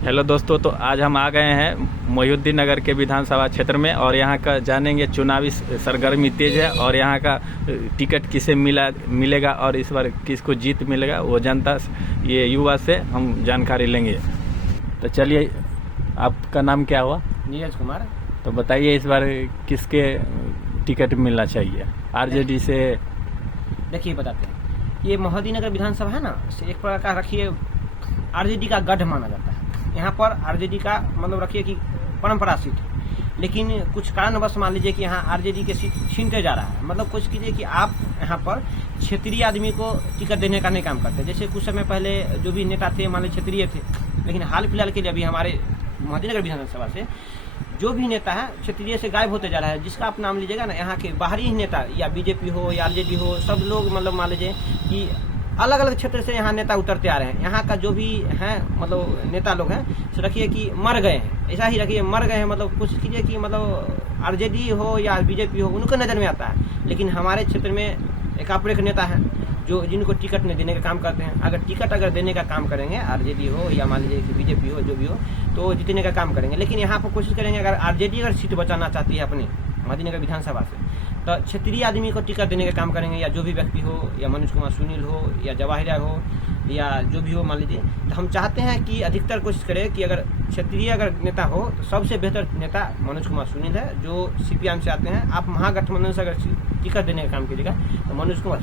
Hello दोस्तों, तो आज हम आ गए हैं मोहिउद्दीन नगर के विधानसभा क्षेत्र में और यहाँ का जानेंगे। चुनावी सरगर्मी तेज है और यहाँ का टिकट किसे मिलेगा और इस बार किसको जीत मिलेगा वो जनता ये युवा से हम जानकारी लेंगे। तो चलिए, आपका नाम क्या हुआ? नीरज कुमार। तो बताइए इस बार किसके टिकट मिलना चाहिए? आरजेडी से? देखिए बताते हैं, ये मोहिउद्दीन नगर विधानसभा है ना, से एक प्रकार का रखिए आरजेडी का गढ़ माना जाता है। यहाँ पर आरजेडी का मतलब रखिए कि परंपरा सीट है, लेकिन कुछ कारणवश मान लीजिए कि यहाँ आरजेडी के सीट छीनते जा रहा है। मतलब कुछ कीजिए कि आप यहाँ पर क्षेत्रीय आदमी को टिकट देने का नहीं काम करते। जैसे कुछ समय पहले जो भी नेता थे मान लीजिए क्षेत्रीय थे, लेकिन हाल फिलहाल के लिए अभी हमारे मोहिउद्दीन नगर विधानसभा से जो भी नेता है क्षेत्रीय से गायब होते जा रहा है। जिसका आप नाम लीजिएगा ना, यहाँ के बाहरी ही नेता या बीजेपी हो या आरजेडी हो, सब लोग मतलब मान लीजिए कि अलग अलग क्षेत्र से यहाँ नेता उतरते आ रहे हैं। यहाँ का जो भी है मतलब नेता लोग हैं, तो रखिए कि मर गए हैं, ऐसा ही रखिए मर गए हैं। मतलब कुछ कीजिए कि मतलब आरजेडी हो या बीजेपी हो, उनको नज़र में आता है। लेकिन हमारे क्षेत्र में एक अपने नेता है जो जिनको टिकट नहीं देने का काम करते हैं। अगर टिकट देने का काम करेंगे, आरजेडी हो या मान लीजिए कि बीजेपी हो, जो भी हो, तो जीतने का काम करेंगे। लेकिन यहाँ पर कोशिश करेंगे, अगर आरजेडी अगर सीट बचाना चाहती है अपनी मोहिउद्दीन नगर विधानसभा से, तो क्षेत्रीय आदमी को टिकट देने का काम करेंगे। या जो भी व्यक्ति हो, या मनोज कुमार सुनील हो या जवाहिरा हो या जो भी हो मान लीजिए। तो हम चाहते हैं कि अधिकतर कोशिश करें कि अगर क्षेत्रीय अगर नेता हो तो सबसे बेहतर नेता मनोज कुमार सुनील है, जो सीपीएम से आते हैं। आप महागठबंधन से अगर टिकट देने का काम कीजिएगा तो मनोज कुमार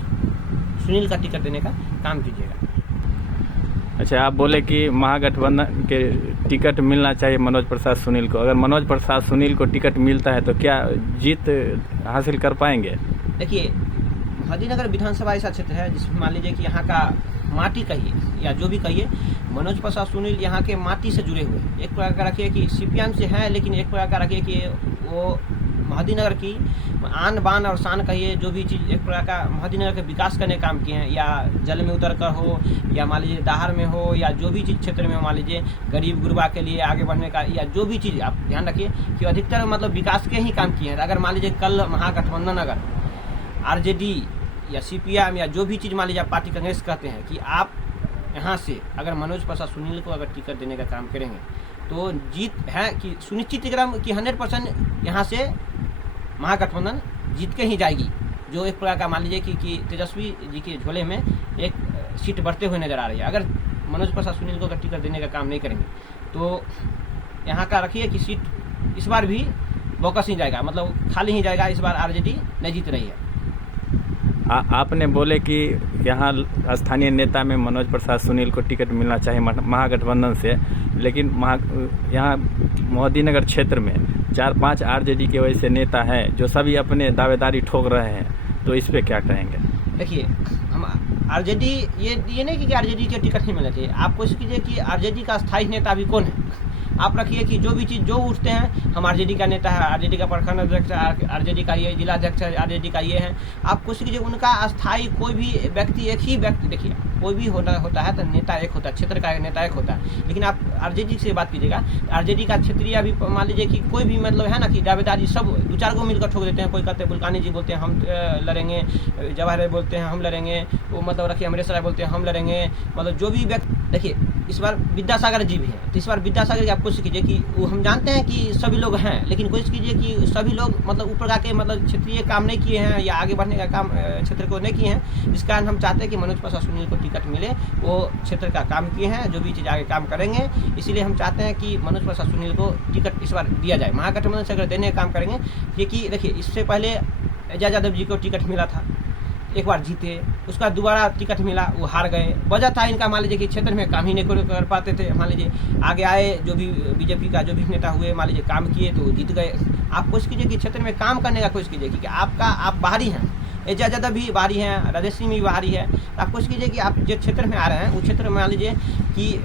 सुनील का टिकट देने का काम कीजिएगा। अच्छा, आप बोले कि महागठबंधन के टिकट मिलना चाहिए मनोज प्रसाद सुनील को। अगर मनोज प्रसाद सुनील को टिकट मिलता है तो क्या जीत हासिल कर पाएंगे? देखिए, मोहिउद्दीन नगर विधानसभा ऐसा क्षेत्र है जिसमें मान लीजिए कि यहाँ का माटी कहिए या जो भी कहिए, मनोज प्रसाद सुनील यहाँ के माटी से जुड़े हुए हैं। एक प्रकार का रखिए कि सीपीएम से हैं, लेकिन एक प्रकार का रखिए कि वो मोहिउद्दीन नगर की आन बान और शान कहिए, जो भी चीज़ एक प्रकार का मोहिउद्दीन नगर का विकास करने काम किए हैं। या जल में उतर कर हो या मान लीजिए दाहर में हो, या जो भी चीज़ क्षेत्र में मान लीजिए गरीब गुरबा के लिए आगे बढ़ने का, या जो भी चीज़ आप ध्यान रखिए कि अधिकतर मतलब विकास के ही काम किए हैं। अगर मान लीजिए कल महागठबंधन अगर आरजेडी या सीपीएम या जो भी चीज़ मान लीजिए आप पार्टी कांग्रेस कहते हैं कि आप यहाँ से अगर मनोज प्रसाद सुनील को अगर टिकट देने का काम करेंगे तो जीत है कि सुनिश्चित एकदम कि 100% यहाँ से महागठबंधन जीत के ही जाएगी। जो एक प्रकार का मान लीजिए कि तेजस्वी जी के झोले में एक सीट बढ़ते हुए नजर आ रही है। अगर मनोज प्रसाद सुनील को अगर टिकट देने का काम नहीं करेंगे तो यहाँ का रखिए कि सीट इस बार भी बोकस ही जाएगा, मतलब खाली ही जाएगा। इस बार आरजेडी नहीं जीत रही है। आपने बोले कि यहाँ स्थानीय नेता में मनोज प्रसाद सुनील को टिकट मिलना चाहिए महागठबंधन से, लेकिन यहाँ मोहिउद्दीन नगर क्षेत्र में 4-5 आरजेडी के वैसे नेता हैं जो सभी अपने दावेदारी ठोक रहे हैं, तो इस पे क्या कहेंगे? देखिए, हम आरजेडी ये नहीं कि आरजेडी के टिकट नहीं मिलने चाहिए। आप कोशिश कीजिए कि आरजेडी का स्थायी नेता अभी कौन है। आप रखिए कि जो भी चीज़ जो उठते हैं, हम आरजेडी का नेता है, आरजेडी का प्रखंड अध्यक्ष है, आरजेडी का ये जिला अध्यक्ष है, आरजेडी का ये है। आप कोशिश कीजिए उनका अस्थायी कोई भी व्यक्ति, एक ही व्यक्ति, देखिए कोई भी होता है तो नेता एक होता है, क्षेत्र का नेता एक होता है। लेकिन आप आरजेडी से बात कीजिएगा, आरजेडी का क्षेत्रीय अभी मान लीजिए कि कोई भी मतलब है ना कि दावेदारी सब 2-4 को मिलकर ठोक देते हैं। कोई कहते हैं बुल्कानी जी बोलते हैं हम लड़ेंगे, जवाहर बोलते हैं हम लड़ेंगे, वो मतलब रखिए अमरेश राय बोलते हैं हम लड़ेंगे। मतलब जो भी व्यक्ति, देखिए इस बार विद्यासागर जी भी हैं, तो इस बार विद्यासागर की आप कोशिश कीजिए कि वो हम जानते हैं कि सभी लोग हैं, लेकिन कोशिश कीजिए कि सभी लोग मतलब ऊपर जाके मतलब क्षेत्रीय काम नहीं किए हैं या आगे बढ़ने का काम क्षेत्र को नहीं किए हैं। जिस कारण हम चाहते हैं कि मनोज प्रसाद सुनील को टिकट मिले, वो क्षेत्र का काम किए हैं, जो भी चीज़ आगे काम करेंगे। इसीलिए हम चाहते हैं कि मनोज प्रसाद सुनील को टिकट इस बार दिया जाए। महागठबंधन से अगर देने का काम करेंगे, क्योंकि देखिए इससे पहले एजाज यादव जी को टिकट मिला था, एक बार जीते, उसका दोबारा टिकट मिला, वो हार गए। वजह था इनका मान लीजिए कि क्षेत्र में काम ही नहीं कर पाते थे। मान लीजिए आगे आए, जो भी बीजेपी का जो भी नेता हुए मान लीजिए काम किए तो जीत गए। आप कोशिश कीजिए कि क्षेत्र में काम करने का कोशिश कीजिए, क्योंकि आप बाहरी हैं, एजाज यादव भी बाहरी हैं, राजेश्री भी बाहरी है। तो आप कोशिश कीजिए कि आप जिस क्षेत्र में आ रहे हैं उस क्षेत्र में मान लीजिए कि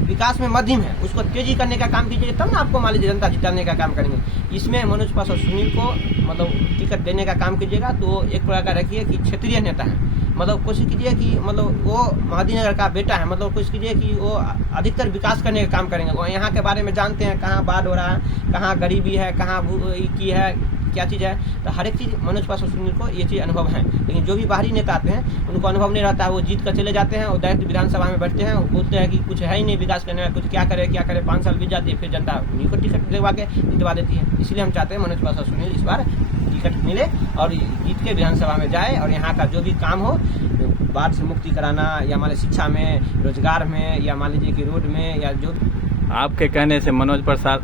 विकास में मध्यम है, उसको तेजी करने का काम कीजिए, तब ना आपको मान लीजिए जनता जिताने का काम करेंगे। इसमें मनोज प्रसाद सुनील को मतलब टिकट देने का काम कीजिएगा तो एक प्रकार का रखिए कि क्षेत्रीय नेता है। मतलब कोशिश कीजिए कि मतलब वो मोहिउद्दीन नगर का बेटा है, मतलब कोशिश कीजिए कि वो अधिकतर विकास करने का काम करेंगे। वो यहाँ के बारे में जानते हैं, कहाँ बाढ़ हो रहा है, कहाँ गरीबी है, कहाँ की है, क्या चीज़ है, तो हर एक चीज़ मनोज पासवान सुनील को ये चीज़ अनुभव है। लेकिन जो भी बाहरी नेता आते हैं उनको अनुभव नहीं रहता है, वो जीत कर चले जाते हैं और डायरेक्ट विधानसभा में बैठते हैं, बोलते हैं कि कुछ है ही नहीं विकास करने में, कुछ क्या करे 5 साल बीत जाती है, फिर जनता उन्हीं को टिकट दिलवा के जितवा देती है। इसलिए हम चाहते हैं मनोज पासवान सुनील इस बार टिकट मिले और जीत के विधानसभा में जाए और यहाँ का जो भी काम हो, बाढ़ से मुक्ति कराना या मान लीजिए शिक्षा में, रोजगार में, या मान लीजिए कि रोड में, या जो आपके कहने से मनोज प्रसाद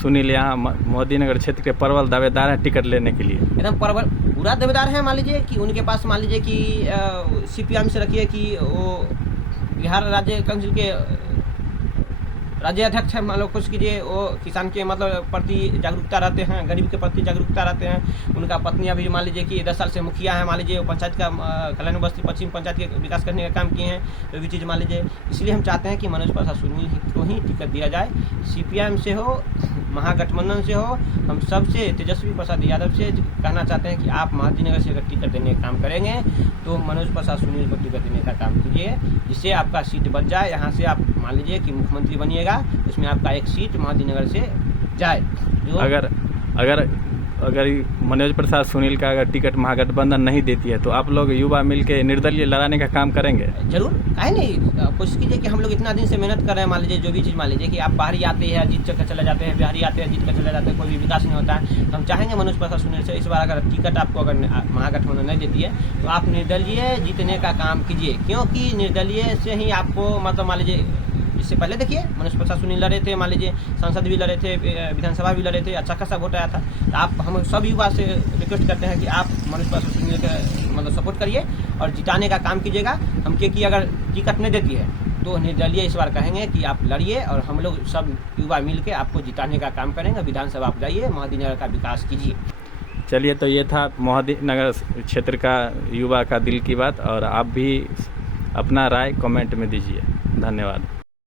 सुनील यहाँ मोदी नगर क्षेत्र के प्रबल दावेदार हैं टिकट लेने के लिए? एकदम प्रबल पूरा दावेदार है। मान लीजिए कि उनके पास मान लीजिए कि CPM से रखिए कि वो बिहार राज्य काउंसिल के राज्य अध्यक्ष है, मान लो कुछ कीजिए, वो किसान के मतलब प्रति जागरूकता रहते हैं, गरीब के प्रति जागरूकता रहते हैं। उनका पत्नी अभी मान लीजिए कि 10 साल से मुखिया है, मान लीजिए पंचायत का कल्याण बस्ती पश्चिम पंचायत के विकास करने का काम किए हैं, तो भी चीज़ मान लीजिए। इसलिए हम चाहते हैं कि मनोज प्रसाद सुनील को ही टिकट दिया जाए। CPM से हो, महागठबंधन से हो, हम सबसे तेजस्वी प्रसाद यादव से कहना चाहते हैं कि आप महादीनगर से अगर टिकट देने का काम करेंगे तो मनोज प्रसाद सुनील को टिकट देने का काम कीजिए, जिससे आपका सीट बच जाए। यहाँ से आप मान लीजिए कि मुख्यमंत्री बनिएगा, उसमें आपका एक सीट महादीनगर से जाए। जो अगर मनोज प्रसाद सुनील का अगर टिकट महागठबंधन नहीं देती है तो आप लोग युवा मिलकर निर्दलीय लड़ाने का काम करेंगे? जरूर, काहे नहीं। कोशिश कीजिए कि हम लोग इतना दिन से मेहनत कर रहे हैं, मान लीजिए जो भी चीज़, मान लीजिए कि आप बाहरी आते हैं जीत कर चले जाते हैं, बिहारी आते हैं जीत कर चले जाते हैं, कोई भी विकास नहीं होता है। हम चाहेंगे मनोज प्रसाद सुनील से इस बार अगर टिकट आपको अगर महागठबंधन नहीं देती है तो आप निर्दलीय जीतने का काम कीजिए, क्योंकि निर्दलीय से ही आपको मतलब मान लीजिए इससे पहले देखिए मनोज प्रसाद सुनील लड़े थे, मान लीजिए संसद भी लड़े थे, विधानसभा भी लड़े थे, अच्छा खासा वोट आया था। तो आप हम सब युवा से रिक्वेस्ट करते हैं कि आप मनोज प्रसाद सुनील का मतलब सपोर्ट करिए और जिताने का काम कीजिएगा। हम कि अगर टिकट नहीं देती है तो निर्दलीय इस बार कहेंगे कि आप लड़िए और हम लोग सब युवा मिल के आपको जिताने का काम करेंगे। विधानसभा आप जाइए, महादीनगर का विकास कीजिए। चलिए, तो ये था मोदी क्षेत्र का युवा का दिल की बात, और आप भी अपना राय कमेंट में दीजिए। धन्यवाद।